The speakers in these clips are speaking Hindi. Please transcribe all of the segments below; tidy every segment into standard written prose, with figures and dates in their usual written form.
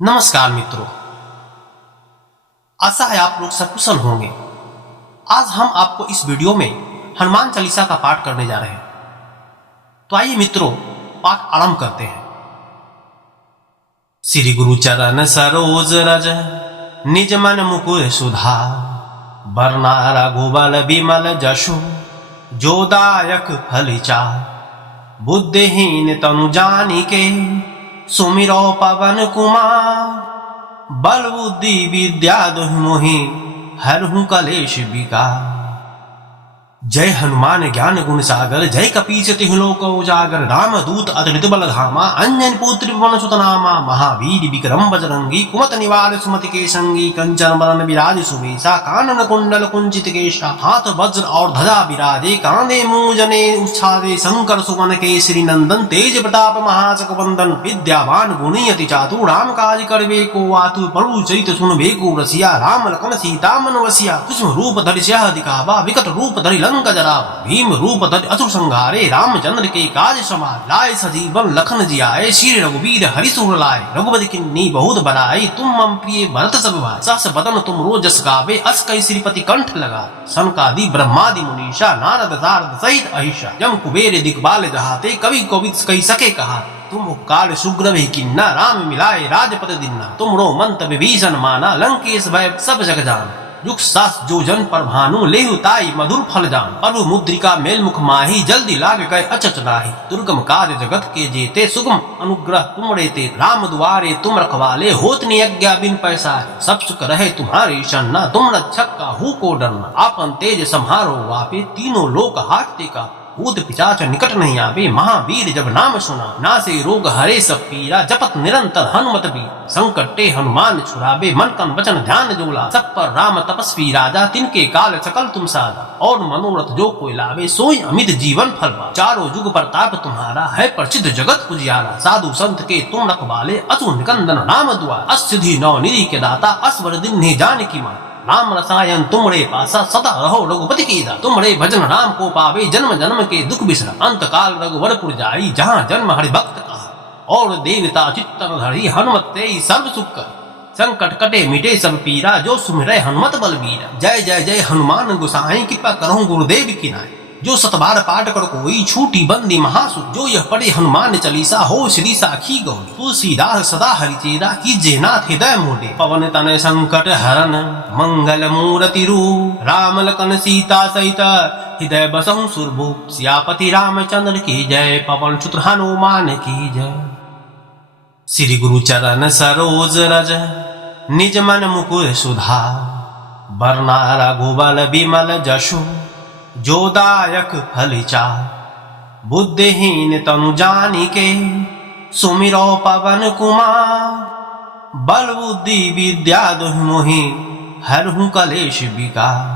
नमस्कार मित्रों, आशा है आप लोग सकुशल होंगे। आज हम आपको इस वीडियो में हनुमान चालीसा का पाठ करने जा रहे हैं। तो आइए मित्रों, पाठ आरंभ करते हैं। श्री गुरु चरण सरोज रज निज मन मुकुर सुधार, बरना रघुबल विमल जशु जोदायक फल चार, बुद्धिहीन तनु जानिके सुमिरो पवन कुमार, बल बुद्धि विद्या दुहि मोहि हरहु कलेश विकार। जय हनुमान ज्ञान गुण सागर, जय कपीस तिहुँ लोक उजागर, राम दूत अतुलित बल धामा, अंजन पुत्र पवन सुत नामा, महावीर विक्रम बजरंगी, कुमत निवार सुमति के संगी, कंचन बरन विराज सुबेसा, कानन कुंडल कुंचित केशा, हाथ वज्र और ध्वजा विराजे, कांधे मूंजने उच्छादे, शंकर सुवन केसरी नंदन, तेज प्रताप महाजग वंदन, विद्यावान गुणी अति चातुर, राम काज करबे को आतुर, प्रभु चरित सुनबे को रसिया, राम लखन सीता मन वसिया, सूक्ष्म रूप धरि सियहि दिखावा, विकट रूप धरि लंक जरावा, भीम रूप धरि असुर संहारे, रामचंद्र के काज समारे, लाए सजीवन लखन जियाए, श्री रघुवीर हरि सुर लाए, रघुपति किन्नी बहुत बड़ाई, तुम मम प्रिय भरत सब भाई, सहस बदन तुम रोजस गावे, अस कई श्रीपति कंठ लगा, सनकादि ब्रह्मादि मुनीषा, नारद सारद सहित अहिषा, जम कुबेर दिक्पाल जहाते, कवि कोविद कही सके कहा, तुम उपकार सुग्रीव किन्ना, राम मिलाए राजपद दिन्ना, तुमरो मंत विभीषण माना, लंकेश भय सब जग जान, युग सास जो जन पर भानु, लेहु ताई मधुर फल जान, प्रभु मुद्रिका मेल मुख माही, जल्दी लाग गए अचच नाहि, दुर्गम काज जगत के जेते, सुगम अनुग्रह तुमरे ते, राम दुआरे तुम रखवाले, होत नि आज्ञा बिन पैसारे, सब सुख रहे तुम्हारी शरणा, तुम रक्षक काहू को डरना, आपन तेज सम्हारो वापे, तीनों लोक हाकते का, भूत पिशाच निकट नहीं आवे, महावीर जब नाम सुना, नासे रोग हरे सब पीरा, जपत निरंतर हनुमत बीर, संकटे हनुमान छुड़ावे, मन तन वचन ध्यान जोला, सब पर राम तपस्वी राजा, तिनके काल सकल तुम साधा, और मनोरथ जो कोई लावे, सोई अमित जीवन फल पा, चारों जुग प्रताप तुम्हारा, है प्रसिद्ध जगत उजियारा, साधु संत के तुम रखवाले, असुर निकंदन राम द्वार, असिद्धि नौ निधि के दाता, असवर दिन जानकी मां, राम रसायन तुमरे पासा, सदा रहो रघुपति की दा, तुमरे भजन राम को पावे, जन्म जन्म के दुख बिसरा, अंत काल रघुवरपुर जाई, जहाँ जन्म हरि भक्त कहा, और देवता चित्तन धरि, हनुमत तेई सर्व सुख कर, संकट कटे मिटे सब पीरा, जो सुमिरै हनुमत बलबीरा, जय जय जय हनुमान गोसाई, कृपा करहु गुरुदेव की नाई, जो सतबार पाठ कर कोई, छूटी बंदी महासुख, जो यह पढ़े हनुमान चालीसा, हो श्री साखी गौरी, तुलसीदास सदा हरिचेरा, कीजे नाथ हृदय मोदे, पवन तनय संकट हरन, मंगल मूर्ति रूप, राम लखन सीता सहित हृदय बसहु सुरभूप, सियापति रामचंद्र की जय, पवन सुत हनुमान की जय। श्री गुरु चरण सरोज रज निज मन मुकुर सुधार, बरना रघुबल विमल जशु जोदायक फल चार, बुद्धिहीन तनु जानिके सुमिरो पवन कुमार, बल बुद्धि विद्या दुहि मोहि हरहु कलेश विकार।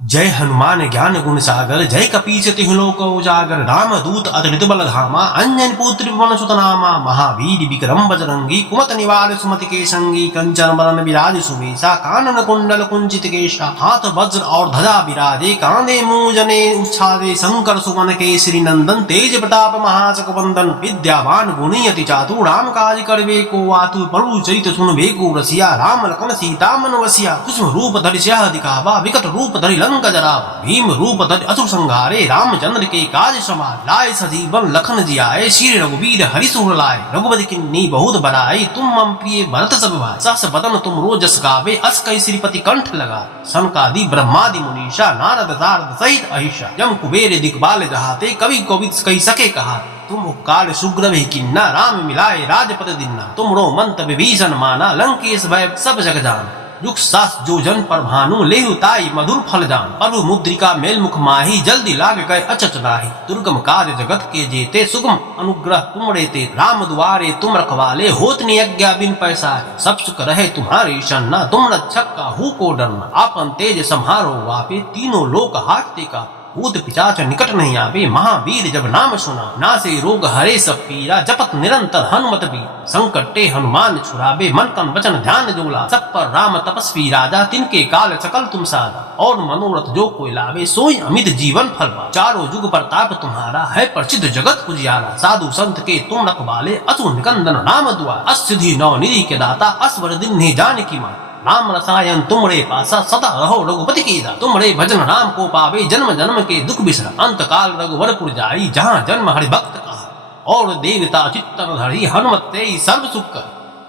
जय हनुमान ज्ञान गुण सागर, जय कपीस तिहुँ लोक उजागर, राम दूत अतुलित बल धामा, अंजन पुत्र पवन सुत नामा, महावीर विक्रम बजरंगी, कुमत निवार सुमति के संगी, कंचन बरन विराज सुबेसा, कानन कुंडल कुंचित केशा, हाथ वज्र और ध्वजा विराजे, कांधे मूंजने उच्छादे, शंकर सुवन केसरी नंदन, तेज प्रताप महाजग वंदन, विद्यावान गुणी अति चातुर, राम काज करबे को आतुर, प्रभु चरित सुनबे को रसिया, राम लखन सीता मन वसिया, सूक्ष्म रूप धरि सियहि दिखावा, विकट रूप धरि लंक जरावा, भीम रूप धरि असुर संहारे, रामचंद्र के काज समारे, लाए सजीवन लखन जियाए, श्री रघुवीर हरि सुर लाए, रघुपति किन्नी बहुत बड़ाई, तुम मम प्रिय भरत सब भाई, सहस बदन तुम रोजस गावे, अस कई श्रीपति कंठ लगा, सनकादि ब्रह्मादि मुनीषा, नारद सारद सहित अहिषा, जम कुबेर दिक्पाल जहाते, कवि कोविद कही सके कहा, तुम उपकार सुग्रीव किन्ना, राम मिलाए राजपद दिन्ना, तुमरो मंत विभीषण माना, लंकेश भय सब जग जान, युग सास जो जन पर भानु, लेहु ताई मधुर फल जान, प्रभु मुद्रिका मेल मुख माही, जल्दी लाग गए अचच नाहि, दुर्गम काज जगत के जेते, सुगम अनुग्रह तुमरे ते, राम दुआरे तुम रखवाले, होत नि आज्ञा बिन पैसारे, सब सुख रहे तुम्हारी शरणा, तुम रक्षक काहू को डरना, आपन तेज सम्हारो वापे, तीनों लोक हाकते का, भूत पिशाच निकट नहीं आवे। महावीर जब नाम सुना, नासे रोग हरे सब पीरा। जपत निरंतर हनुमत बीर, संकटे हनुमान छुड़ावे। मन तन वचन ध्यान जोला, सब पर राम तपस्वी राजा। तिनके काल सकल तुम सादा, और मनोरथ जो कोई लावे। सोई अमित जीवन फल पा, चारों जुग प्रताप तुम्हारा। है प्रसिद्ध जगत उजियारा, साधु संत के तुम रखवाले। असुर निकंदन राम दुआ, असिद्धि नौ निधि के दाता। असवर दिन नहीं जान की मां, राम रसायन तुमरे पासा। सदा रहो रघुपति की दा, तुमरे भजन राम को पावे। जन्म जन्म के दुख बिसरा, अंत काल रघुवरपुर जाई। जहाँ जन्म हरि भक्त कहा, और देवता चित्तन धरी। हनुमत तेई सर्व सुख कर,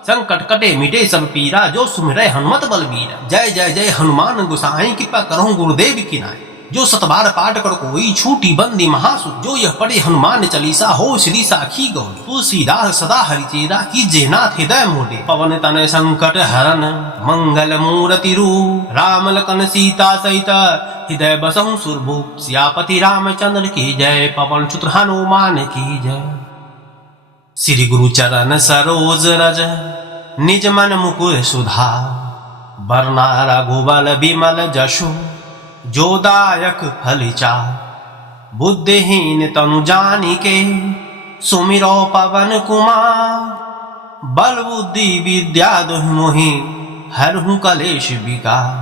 संकट कटे मिटे सब पीरा। जो सुमिरै हनुमत बलबीरा। जय जय जय हनुमान गोसाई, कृपा करहु गुरुदेव की नाई। जो सतबार पाठ कर कोई, छूटी बंदी महासुख। जो यह पढ़े हनुमान चालीसा, हो श्री साखी गौरी। तुलसीदास सदा हरिचेरा, कीजे नाथ हृदय मोदे। पवन तनय संकट हरन, मंगल मूर्ति रूप। राम लखन सीता सहित, हृदय बसहु सुरभूप। सियापति रामचंद्र की जय, पवन सुत हनुमान की जय। श्री गुरु चरण सरोज रज, निज मन मुकुर सुधार। बरना रघुबल बिमल जशु, जो दायक फल चार। बुद्धिहीन तनु जानिके, सुमिरो पवन कुमार। बल बुद्धि विद्या दुहि मोहि, हरहु कलेश विकार।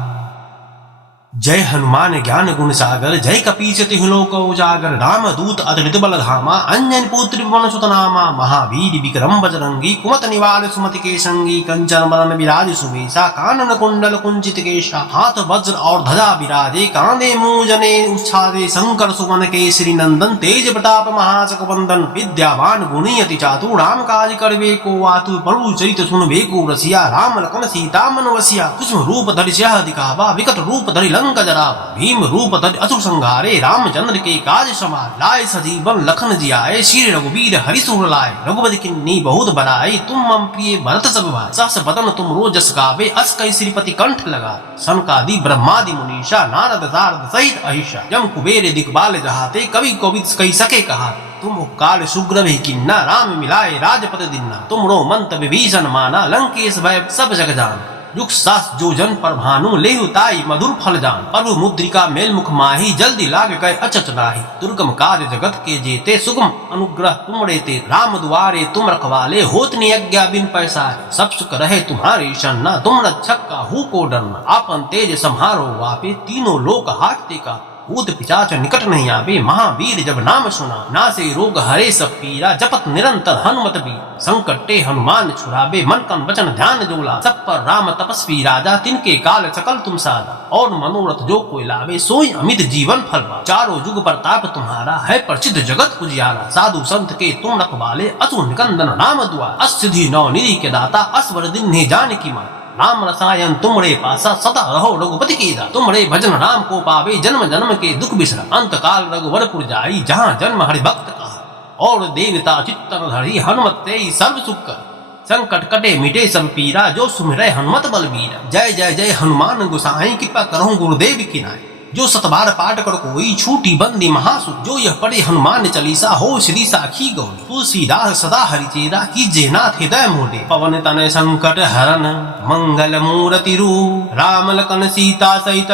जय हनुमान ज्ञान गुण सागर, जय कपीस तिहु लोक उजागर। राम दूत अतुलित बल धामा, अंजन पुत्र पवन सुत नामा। महावीर विक्रम बजरंगी, कुमत निवार सुमति के संगी। कंचन बरन विराज सुबेसा, कानन कुंडल कुंचित केशा। हाथ वज्र और ध्वजा विराजे, कांधे मूंजने उच्छादे। शंकर सुवन केसरी नंदन, तेज प्रताप महाजग वंदन। विद्यावान गुणी अति चातुर, राम काज करबे को आतुर। प्रभु चरित सुनबे को रसिया, राम लखन सीता मन वसिया। सूक्ष्म रूप धरि सियहि दिखावा, विकट रूप धरि लंका जरावा। भीम रूप धरि असुर संहारे, रामचंद्र के काज समार। लाए सजीवन लखन जियाए, श्री रघुवीर हरि सुर लाए। रघुपति किन्नी बहुत बड़ाई, तुम मम प्रिय भरत सब भाई। सहस बदन तुम रोजस गावे, अस कई श्रीपति कंठ लगा। सनकादि ब्रह्मादि मुनीषा, नारद सारद सहित अहिषा। जम कुबेर दिक्पाल जहाते, कवि कोविद कही सके कहा। तुम उपकार सुग्रव किन्ना, राम मिलाए राजपद दिन्ना। तुम रो मंत विभीषण माना, लंकेश भय सब जग जान। युग सास जो जन पर भानु, लेहु ताई मधुर फल जान। प्रभु मुद्रिका मेल मुख माही, जल्दी लाग गए अचच नाही। दुर्गम काज जगत के जेते, सुगम अनुग्रह तुमरे ते। राम दुआरे तुम रखवाले, होत नि आज्ञा बिन पैसारे। सब सुख रहे तुम्हारी शन्ना, तुम रक्षक काहू को डरना। आपन तेज सम्हारो वापे, तीनों लोक हाकते का। भूत पिशाच निकट नहीं आवे। महावीर जब नाम सुना, नासे रोग हरे सब पीरा। जपत निरंतर हनुमत बीर, संकटे हनुमान छुड़ावे। मन तन वचन ध्यान जोला, सब पर राम तपस्वी राजा। तिनके काल सकल तुम सादा, और मनोरथ जो कोई लावे। सोई अमित जीवन फल पा, चारों जुग प्रताप तुम्हारा। है प्रसिद्ध जगत उजियारा, साधु संत के तुम रखवाले। असुर निकंदन राम दुआ, असिद्धि नौ निधि के दाता। असवर दिन नहीं जान की मां, राम रसायन तुमरे पासा। सदा रहो रघुपति की दा, तुमरे भजन राम को पावे। जन्म जन्म के दुख बिसरा, अंत काल रघुवरपुर जाई। जहाँ जन्म हरि भक्त कहा, और देवता चित्तन धरी। हनुमत तेई सर्व सुख कर, संकट कटे मिटे सब पीरा। जो सुमिरै हनुमत बलबीरा। जय जय जय हनुमान गोसाई, कृपा करहु गुरुदेव की नाई। जो सतबार पाठ कर कोई, छूटी बंदी महासुख। जो यह पढ़े हनुमान चालीसा, हो श्री साखी गौरी। तुलसीदास सदा हरिचेरा, कीजे नाथ हृदय मोदे। पवन तनय संकट हरन, मंगल मूर्ति रूप। राम लखन सीता सहित,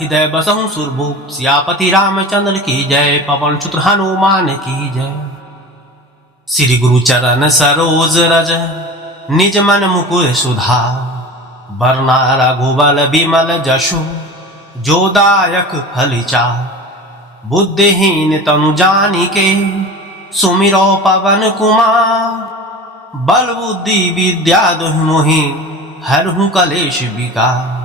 हृदय बसहु सुरभूप। सियापति रामचंद्र की जय, पवन सुत हनुमान की जय। श्री गुरु चरण सरोज रज, निज मन मुकुर सुधार। बरना रघुबल बिमल जशु, जो दायक फल चार। बुद्धिहीन तनु जानिके, सुमिरो पवन कुमार। बल बुद्धि विद्या दुहि मोहि, हरहु कलेश विकार।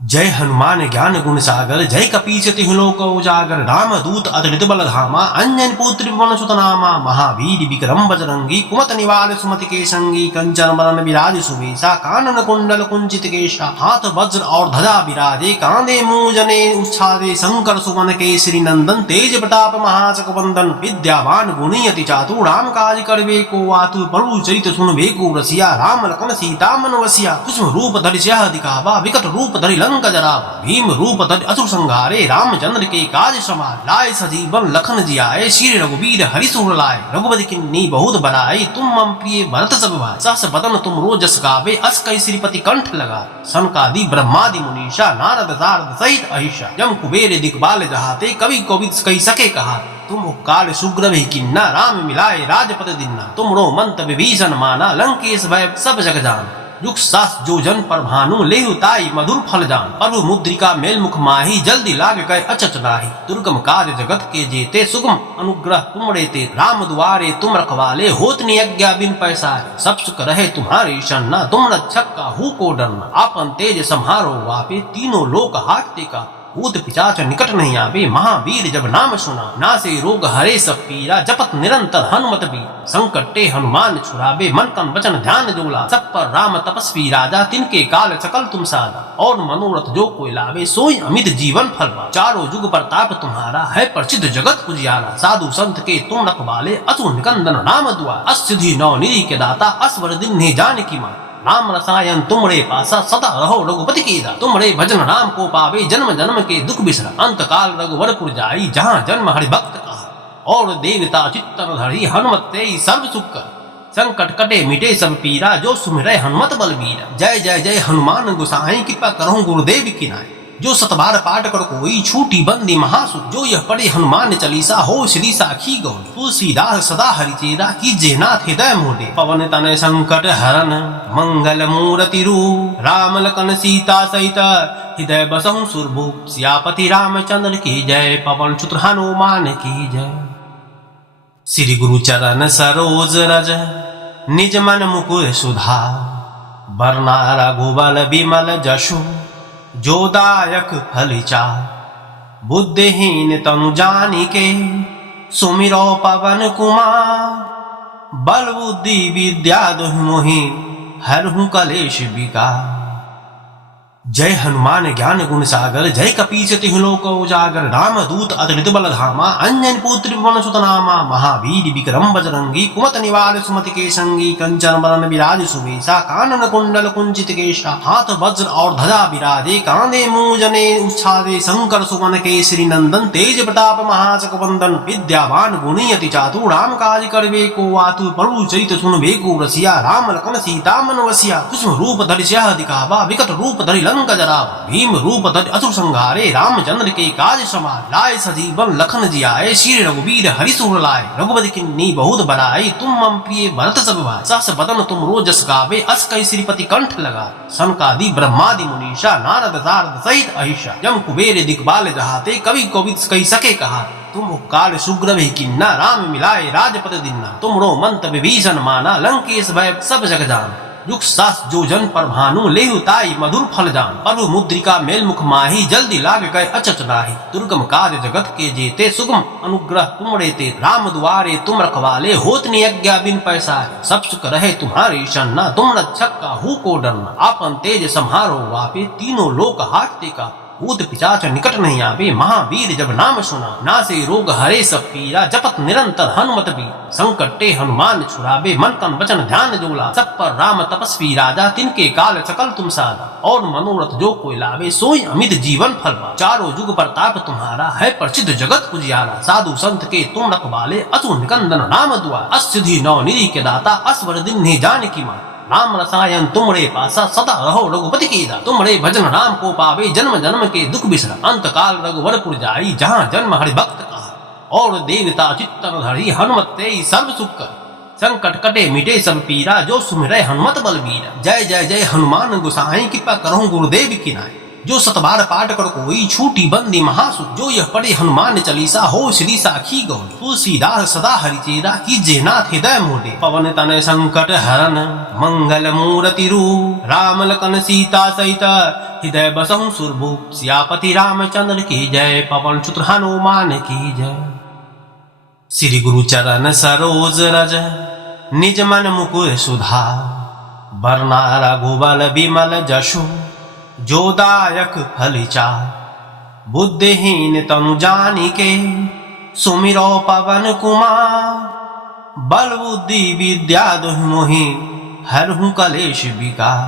जय हनुमान ज्ञान गुण सागर, जय कपीस तिहु लोक उजागर। राम दूत अतुलित बल धामा, अंजन पुत्र पवन सुत नामा। महावीर विक्रम बजरंगी, कुमत निवार सुमति के संगी। कंचन बरन विराज सुबेसा, कानन कुंडल कुंचित केशा। हाथ वज्र और ध्वजा विराजे, कांधे मूंजने उच्छादे। शंकर सुवन केसरी नंदन, तेज प्रताप महाजग वंदन। विद्यावान गुणी अति चातुर, राम काज करबे को आतुर। प्रभु चरित सुनबे को रसिया, राम लखन सीता मन वसिया। सूक्ष्म रूप धरि सियहि दिखावा, विकट रूप धरि लंक जरा भीम रूप धरि असुर संहारे रामचंद्र के काज समार लाए सजीवन लखन जियाए श्री रघुवीर हरि सुर लाए रघुपति किन्नी बहुत बड़ाई तुम मम प्रिय भरत सब भाई सहस बदन तुम रोजस गावे अस कई श्रीपति कंठ लगा सनकादि ब्रह्मादि मुनीषा नारद सारद सहित अहिषा जम कुबेर दिग्बाल जहाते कवि कोविद कही सके कहा तुम उपकार सुग्रव किन्ना राम मिलाए राजपद दिन्ना तुम रो मंत विभीषण माना लंकेश भय सब जग जान युग सास जो जन पर भानु लेहु ताई मधुर फल जान प्रभु मुद्रिका मेल मुख माही जल्दी लाग गए अचच नाही दुर्गम काज जगत के जेते सुगम अनुग्रह तुमरे ते राम दुआरे तुम रखवाले होत नियज्ञा बिन पैसारे सब सुख रहे तुम्हारे शरणा तुम रक्षक का हु को डरना आपन तेज संहारो वापे तीनों लोक हाटते का भूत पिशाच निकट नहीं आवे महावीर जब नाम सुना नासे रोग हरे सब पीरा जपत निरंतर हनुमत भी संकटे हनुमान छुड़ावे मन कन वचन ध्यान जोला सब पर राम तपस्वी राजा तिनके काल सकल तुम सादा और मनोरथ जो कोई लावे सोई अमित जीवन फलवा चारों जुग प्रताप तुम्हारा है प्रसिद्ध जगत उजियारा साधु संत के तुम रखवाले असुर निकंदन राम दुआ असिद्धि नौ निधि के दाता असवर दिन ने जान की मां राम रसायन तुमरे पासा सदा रहो रघुपति की दा तुमरे भजन राम को पावे जन्म जन्म के दुख बिसरा अंत काल रघुवरपुर जाई जहाँ जन्म हरि भक्त कहा और देवता चित्तन धरि हनुमत ते सर्व सुख कर संकट कटे मिटे सब पीरा जो सुमिरै हनुमत बलबीरा जय जय जय हनुमान गोसाई कृपा करहु गुरुदेव की नाय जो सतबार पाठ कर कोई छूटी बंदी महासुख जो यह पढ़े हनुमान चालीसा हो श्री साखी गौरी तुलसीदास सदा हरिचेरा कीजे नाथ हृदय मोडे पवन तनय संकट हरन मंगल मूर्ति रूप राम लखन सीता सहित हृदय बसहु सुरभूप सियापति रामचंद्र की जय पवन सुत हनुमान की जय। श्री गुरु चरण सरोज रज निज मन मुकुर सुधा बरना रघुबल बिमल जशु जोदायक फलिचा बुद्धिहीन तनु जानिके सुमिरो पवन कुमार बल बुद्धि विद्या दुहि मोहि हरहु कलेश विकार। जय हनुमान ज्ञान गुण सागर जय कपीस तिहु लोक उजागर राम दूत अतुलित बल धामा अंजन पुत्र पवन सुत नामा महावीर विक्रम बजरंगी कुमत निवार सुमति के संगी कंचन बरन विराज सुवेशा कानन कुंडल कुंचित केशा हाथ वज्र और ध्वजा विराजे कांधे मूंजने उच्छादे शंकर सुवन केसरी नंदन तेज प्रताप महाचक वंदन विद्यावान गुणी अति चातु राम काज करवे को आतु प्रभु चरित सुनबे को रसिया राम लखन सीता मन वसिया सूक्ष्म रूप धरि सियह दिखावा विकट रूप धरि लंक जरा भीम रूप धरि असुर संहारे रामचंद्र के काज समार लाए सजीवन लखन जियाए श्री रघुवीर हरि सुर लाए रघुपति किन्नी बहुत बड़ाई तुम मम प्रिय भरत सब भाई सहस बदन तुम रोजस गावे अस कई श्रीपति कंठ लगा सनकादि ब्रह्मादि मुनीषा नारद सारद सहित अहिषा जम कुबेर दिग्बाल जहाते कवि कोविद कही सके कहा तुम उपकार सुग्रव किन्ना राम मिलाए राजपद दिन्ना तुम रो मंत विभीषण माना लंकेश भय सब जग जान युग सास जो जन पर भानु लेहु ताई मधुर फल जान प्रभु मुद्रिका मेल मुख माही जल्दी लाग गए अचच नाही दुर्गम काज जगत के जेते सुगम अनुग्रह तुमरे ते राम दुआरे तुम रखवाले होत नियज्ञा बिन पैसारे सब सुख रहे तुम्हारे शरणा तुम रक्षक का हु को डरना आपन तेज संहारो वापे तीनों लोक हाटते का भूत पिशाच निकट नहीं आवे महावीर जब नाम सुना नासे रोग हरे सब पीरा जपत निरंतर हनुमत भी संकटे हनुमान छुड़ावे मन कन वचन ध्यान जोला सब पर राम तपस्वी राजा तिनके काल सकल तुम सादा और मनोरथ जो कोई लावे सोई अमित जीवन फलवा चारों जुग प्रताप तुम्हारा है प्रसिद्ध जगत उजियारा साधु संत के तुम रखवाले असुर निकंदन राम दुआ असिद्धि नौ निधि के दाता असवर दिन ने जान की मां राम रसायन तुमरे पासा सदा रहो रघुपति की दा तुमरे भजन राम को पावे जन्म जन्म के दुख बिसरा अंत काल रघुवरपुर जाई जहाँ जन्म हरि भक्त कहा और देवता चित्तन धरि हनुमत ते सर्व सुख कर संकट कटे मिटे सब पीरा जो सुमिरै हनुमत बलबीरा जय जय जय हनुमान गोसाई कृपा करहु गुरुदेव की नाय जो सतबार पाठ कर कोई छूटी बंदी महासुख जो यह पढ़े हनुमान चालीसा हो श्री साखी गौरी तुलसीदास सदा हरिचेरा कीजे नाथ हृदय मोडे पवन तनय संकट हरन मंगल मूर्ति रूप राम लखन सीता सहित हृदय बसहु सुरभूप सियापति रामचंद्र की जय पवन सुत हनुमान की जय। श्री गुरु चरण सरोज रज निज मन मुकुर सुधा बरना रघुबल बिमल जशु जोदायक फलिचा बुद्धिहीन तनु जानिके सुमिरो पवन कुमार बल बुद्धि विद्या दुहि मोहि हरहु कलेश विकार।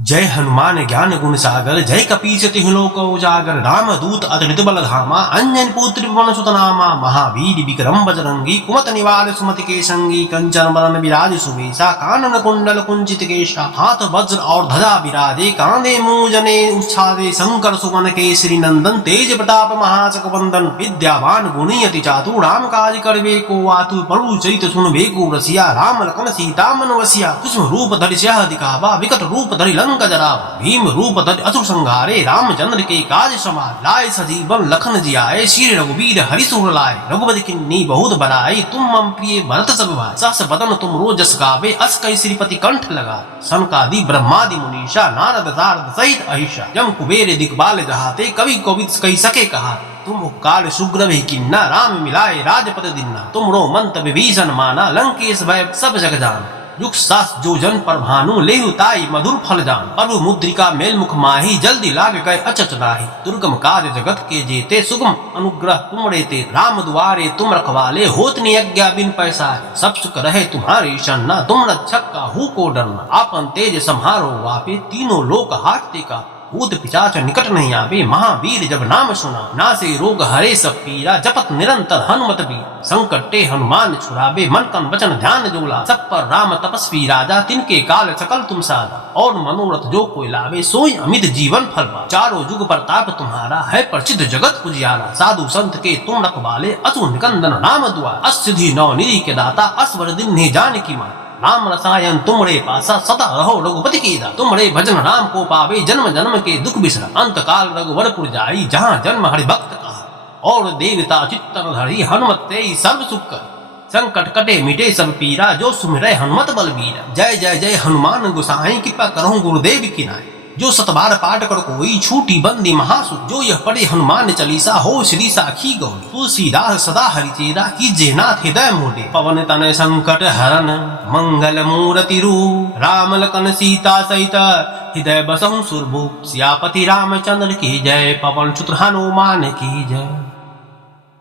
जय हनुमान ज्ञान गुण सागर, जय कपीस तिहुँ लोक उजागर। राम दूत अतुलित बल धामा, अंजनी पुत्र पवन सुत नामा। महावीर विक्रम बजरंगी, कुमत निवार सुमति के संगी। कंचन बरन विराज सुबेसा, कानन कुंडल कुंचित केशा। हाथ वज्र और ध्वजा विराजे, कांधे मूंज जने उच्छादे। शंकर सुवन केसरी नंदन, तेज प्रताप महाजग वंदन। विद्यावान गुणी अति चातुर, राम काज करबे को आतुर। प्रभु चरित सुनबे को रसिया, राम लखन सीता मन बसिया। सूक्ष्म रूप धरि सियहि दिखावा, विकट रूप धरि लंक जरावा। भीम रूप धरि असुर संहारे, रामचंद्र के काज समारे। लाए सजीवन लखन जियाए, श्री रघुवीर हरि सुर लाए। रघुपति किन्नी बहुत बड़ाई, तुम मम प्रिय भरत सब भाई। सहस बदन तुम रोजस गावे, अस कई श्रीपति कंठ लगा। सनकादि ब्रह्मादि मुनीषा, नारद सारद सहित अहिषा। जम कुबेर दिक्पाल जहाते, कवि कोविद कहि सके कहा। तुम उपकार सुग्रीव किन्ना, राम मिलाए राजपद दिन्ना। तुमरो मंत विभीषण माना, लंकेश भय सब जग जान। युग सास जो जन पर भानु, लेहु ताई मधुर फल जान। प्रभु मुद्रिका मेल मुख माही, जल्दी लाग गए अचच नाहि। दुर्गम काज जगत के जेते, सुगम अनुग्रह तुमरे ते। राम दुआरे तुम रखवाले, होत न आज्ञा बिन पैसारे। सब सुख रहे तुम्हारी शरणा, तुम रक्षक काहू को डरना। आपन तेज सम्हारो वापे, तीनों लोक हाकते का। भूत पिशाच निकट नहीं आवे, महावीर जब नाम सुना। नासे रोग हरे सब पीरा, जपत निरंतर हनुमत बीर। संकटे हनुमान छुड़ावे, मन तन वचन ध्यान जोला। सब पर राम तपस्वी राजा, तिनके काल सकल तुम सादा। और मनोरथ जो कोई लावे, सोई अमित जीवन फल पा। चारों जुग प्रताप तुम्हारा, है प्रसिद्ध जगत पुजियारा। साधु संत के तुम रखवाले, असुर निकंदन राम दुआर। असिद्धि नौ निधि के दाता, असवर दिन जानकी मां। राम रसायन तुमरे पासा, सदा रहो रघुपति की दा। तुमरे भजन राम को पावे, जन्म जन्म के दुख बिसरा। अंत काल रघुवरपुर जाई, जहाँ जन्म हरि भक्त कहा। और देवता चित्तन धरि, हनुमत तेई सर्व सुख कर। संकट कटे मिटे सब पीरा, जो सुमिरै हनुमत बलबीरा। जय जय जय हनुमान गोसाई, कृपा करहु गुरुदेव की नाई। जो सतबार पाठ कर कोई, छूटी बंदी महासुख। जो यह पढ़े हनुमान चालीसा, हो श्री साखी गौरी। तुलसीदास सदा हरिचेरा, कीजे नाथ हृदय मोदे। पवन तनय संकट हरन, मंगल मूरति रूप। राम लखन सीता सहित, हृदय बसहु सुरभूप। सियापति रामचंद्र की जय, पवन सुत हनुमान की जय।